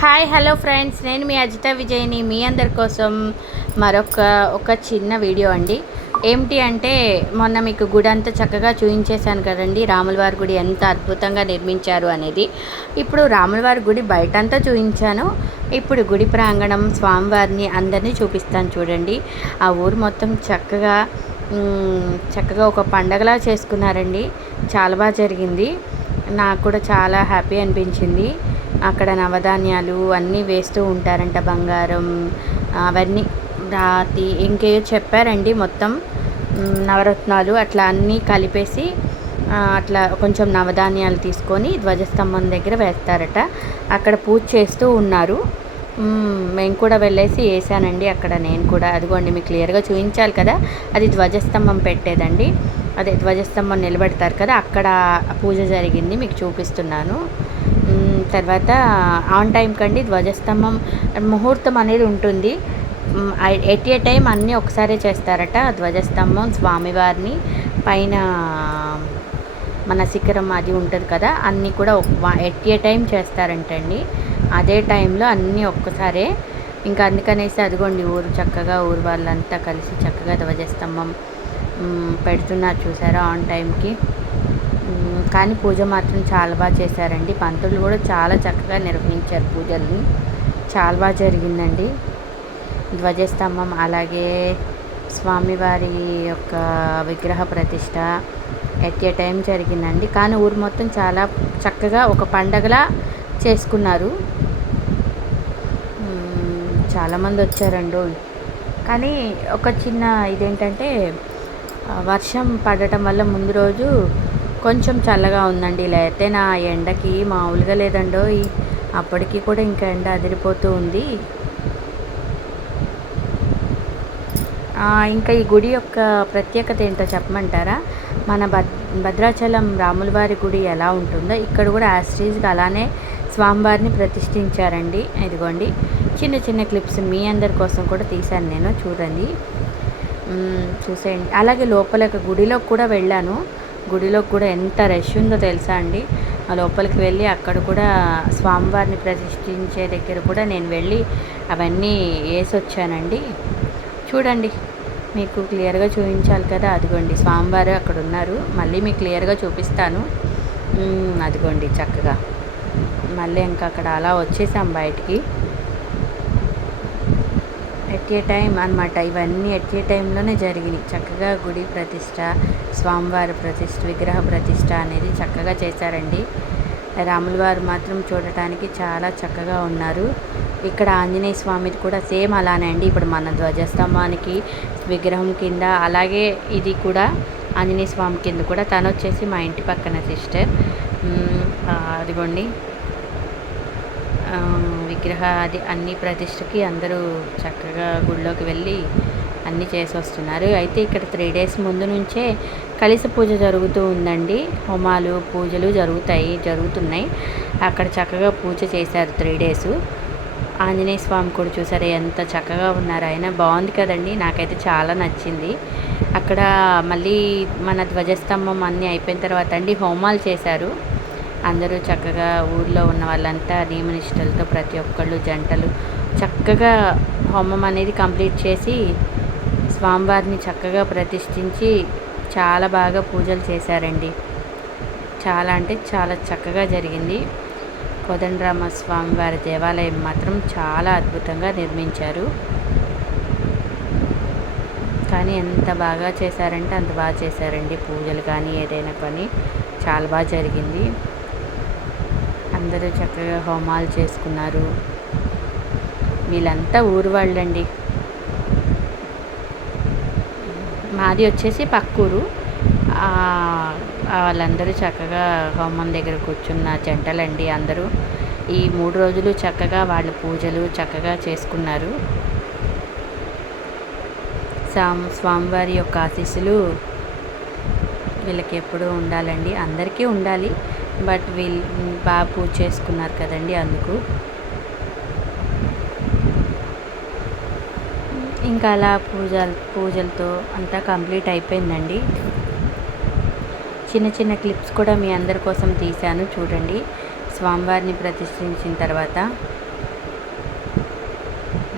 Hi hello friends, నేను మీ అజిత విజయ్ని మీ అందరి కోసం ఒక చిన్న వీడియో అండి. ఏమిటి అంటే మొన్న మీకు గుడి అంతా చక్కగా చూపించేశాను కదండి, రాములవారి గుడి ఎంత అద్భుతంగా నిర్మించారు అనేది. ఇప్పుడు రాములవారి గుడి బయటంతా చూపించాను, ఇప్పుడు గుడి ప్రాంగణం స్వామివారిని అందరినీ చూపిస్తాను చూడండి. ఆ ఊరు మొత్తం చక్కగా ఒక పండగలా చేసుకున్నారండి. చాలా బాగా జరిగింది, నాకు కూడా చాలా హ్యాపీ అనిపించింది. అక్కడ నవధాన్యాలు అన్నీ వేస్తూ ఉంటారంట, బంగారం అవన్నీ రాతి ఇంకేదో చెప్పారండి. మొత్తం నవరత్నాలు అట్లా అన్నీ కలిపేసి అట్లా కొంచెం నవధాన్యాలు తీసుకొని ధ్వజస్తంభం దగ్గర వేస్తారట. అక్కడ పూజ చేస్తూ ఉన్నారు. మేము కూడా వెళ్ళేసి వేసానండి అక్కడ. నేను కూడా అదిగోండి మీకు క్లియర్గా చూపించాలి కదా, అది ధ్వజస్తంభం పెట్టేదండి. అదే ధ్వజస్తంభం నిలబెడతారు కదా, అక్కడ పూజ జరిగింది, మీకు చూపిస్తున్నాను. తర్వాత ఆన్ టైం కండి ధ్వజస్తంభం ముహూర్తం అనేది ఉంటుంది. ఎట్ ఏ టైం అన్నీ ఒకసారి చేస్తారట. ధ్వజస్తంభం, స్వామివారిని పైన మన శిఖరం అది ఉంటుంది కదా, అన్నీ కూడా ఎట్ ఏ టైం చేస్తారంటండి. అదే టైంలో అన్నీ ఒక్కసారే. ఇంకా అందుకనేసి అదిగోండి ఊరు వాళ్ళంతా కలిసి చక్కగా ధ్వజస్తంభం పెడుతున్నారు చూసారా ఆన్ టైంకి. కానీ పూజ మాత్రం చాలా బాగా చేశారండి. పంతులు కూడా చాలా చక్కగా నిర్వహించారు పూజల్ని. చాలా బాగా జరిగిందండి. ధ్వజస్తంభం అలాగే స్వామివారి యొక్క విగ్రహ ప్రతిష్ట ఎట్ ఏ టైం జరిగిందండి. కానీ ఊరు మొత్తం చాలా చక్కగా ఒక పండగలా చేసుకున్నారు. చాలామంది వచ్చారండి. కానీ ఒక చిన్న ఇదేంటంటే వర్షం పడటం వల్ల ముందు రోజు కొంచెం చల్లగా ఉందండి. ఇలా అయితే నా ఎండకి మామూలుగా లేదండో, అప్పటికి కూడా ఇంకా ఎండ అదిరిపోతూ ఉంది. ఇంకా ఈ గుడి యొక్క ప్రత్యేకత ఏంటో చెప్పమంటారా? మన భద్రాచలం రాములవారి గుడి ఎలా ఉంటుందో ఇక్కడ కూడా యాస్ట్రీజ్గా అలానే స్వామివారిని ప్రతిష్ఠించారండి. ఇదిగోండి చిన్న చిన్న క్లిప్స్ మీ అందరి కోసం కూడా తీశాను నేను, చూడండి, చూసేయండి. అలాగే లోపలికి గుడిలోకి కూడా వెళ్ళాను. గుడిలోకి కూడా ఎంత రష్ ఉందో తెలుసా అండి. ఆ లోపలికి వెళ్ళి అక్కడ కూడా స్వామివారిని ప్రతిష్ఠించే దగ్గర కూడా నేను వెళ్ళి అవన్నీ వేసి వచ్చానండి. చూడండి, మీకు క్లియర్గా చూపించాలి కదా. అదిగోండి స్వామివారు అక్కడ ఉన్నారు. మళ్ళీ మీకు క్లియర్గా చూపిస్తాను. అదిగోండి చక్కగా మళ్ళీ ఇంకా అక్కడ అలా వచ్చేసాం బయటికి. ఎట్ ఏ టైం అనమాట, ఇవన్నీ ఎట్ ఏ టైంలోనే జరిగినాయి. చక్కగా గుడి ప్రతిష్ట, స్వామివారి ప్రతిష్ట, విగ్రహ ప్రతిష్ట అనేది చక్కగా చేశారండి. రాములవారు మాత్రం చూడటానికి చాలా చక్కగా ఉన్నారు. ఇక్కడ ఆంజనేయ స్వామిది కూడా సేమ్ అలానే అండి. ఇప్పుడు మన ధ్వజస్తంభానికి విగ్రహం కింద అలాగే ఇది కూడా ఆంజనేయ స్వామి కింద కూడా. తను వచ్చేసి మా ఇంటి పక్కన సిస్టర్. అదిగోండి విగ్రహ అది అన్ని ప్రతిష్టకి అందరూ చక్కగా గుడిలోకి వెళ్ళి అన్నీ చేసి వస్తున్నారు. అయితే ఇక్కడ 3 days ముందు నుంచే కలిసి పూజ జరుగుతూ ఉందండి. హోమాలు పూజలు జరుగుతున్నాయి. అక్కడ చక్కగా పూజ చేశారు 3 days. ఆంజనేయ స్వామి కూడా చూసారు ఎంత చక్కగా ఉన్నారు. ఆయన బాగుంది కదండి, నాకైతే చాలా నచ్చింది. అక్కడ మళ్ళీ మన ధ్వజస్తంభం అన్నీ అయిపోయిన తర్వాత అండి హోమాలు చేశారు. అందరూ చక్కగా ఊర్లో ఉన్న వాళ్ళంతా నియమనిష్టలతో ప్రతి ఒక్కళ్ళు జంటలు చక్కగా హోమం అనేది కంప్లీట్ చేసి స్వామివారిని చక్కగా ప్రతిష్ఠించి చాలా బాగా పూజలు చేశారండి. చాలా అంటే చాలా చక్కగా జరిగింది. కోదండరామ స్వామివారి దేవాలయం మాత్రం చాలా అద్భుతంగా నిర్మించారు. కానీ ఎంత బాగా చేశారంటే అంత బాగా చేశారండి. పూజలు కానీ ఏదైనా కానీ చాలా బాగా జరిగింది. అందరూ చక్కగా హోమాలు చేసుకున్నారు. వీళ్ళంతా ఊరు వాళ్ళండి. మాది వచ్చేసి పక్కూరు. వాళ్ళందరూ చక్కగా హోమం దగ్గర కూర్చున్న జంటలండి. అందరూ ఈ 3 రోజులు చక్కగా వాళ్ళ పూజలు చక్కగా చేసుకున్నారు. స్వామివారి యొక్క ఆశీస్సులు వీళ్ళకి ఎప్పుడూ ఉండాలండి, అందరికీ ఉండాలి. బట్ వీళ్ళు బాగా పూజ చేసుకున్నారు కదండి, అందుకు. ఇంకా అలా పూజలతో అంతా కంప్లీట్ అయిపోయిందండి. చిన్న చిన్న క్లిప్స్ కూడా మీ అందరి కోసం తీశాను చూడండి. స్వామివారిని ప్రతిష్ఠించిన తర్వాత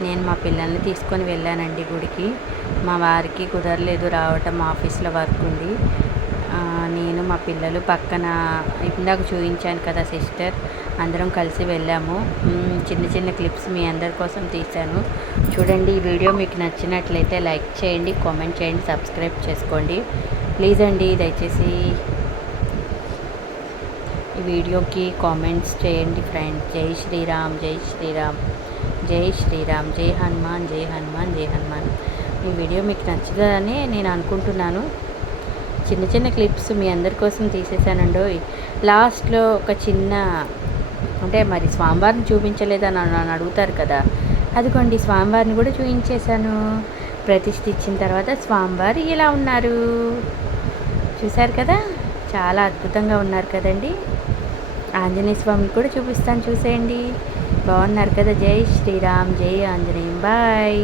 నేను మా పిల్లల్ని తీసుకొని వెళ్ళానండి గుడికి. మా వారికి కుదరలేదు రావటం, ఆఫీస్లో వర్క్ ఉంది. నేను మా పిల్లలు పక్కన ఇందాక చూపించాను కదా సిస్టర్, అందరం కలిసి వెళ్ళాము. చిన్న చిన్న క్లిప్స్ మీ అందరి కోసం తీశాను చూడండి. ఈ వీడియో మీకు నచ్చినట్లయితే లైక్ చేయండి, కామెంట్ చేయండి, సబ్స్క్రైబ్ చేసుకోండి ప్లీజ్ అండి. దయచేసి ఈ వీడియోకి కామెంట్స్ చేయండి ఫ్రెండ్స్. జై శ్రీరామ్, జై శ్రీరామ్, జై శ్రీరామ్, జై హనుమాన్, జై హనుమాన్, జై హనుమాన్. ఈ వీడియో మీకు నచ్చుతుందని నేను అనుకుంటున్నాను. చిన్న చిన్న క్లిప్స్ మీ అందరి కోసం తీసేసానండి. లాస్ట్లో ఒక చిన్న, అంటే మరి స్వామివారిని చూపించలేదని నన్ను అడుగుతారు కదా, అదిగోండి స్వామివారిని కూడా చూపించేశాను. ప్రతిష్ఠ ఇచ్చిన తర్వాత స్వామివారు ఇలా ఉన్నారు, చూశారు కదా, చాలా అద్భుతంగా ఉన్నారు కదండి. ఆంజనేయ స్వామిని కూడా చూపిస్తాను, చూసేయండి. బాగున్నారు కదా. జై శ్రీరామ్, జై ఆంజనేయం. బాయ్.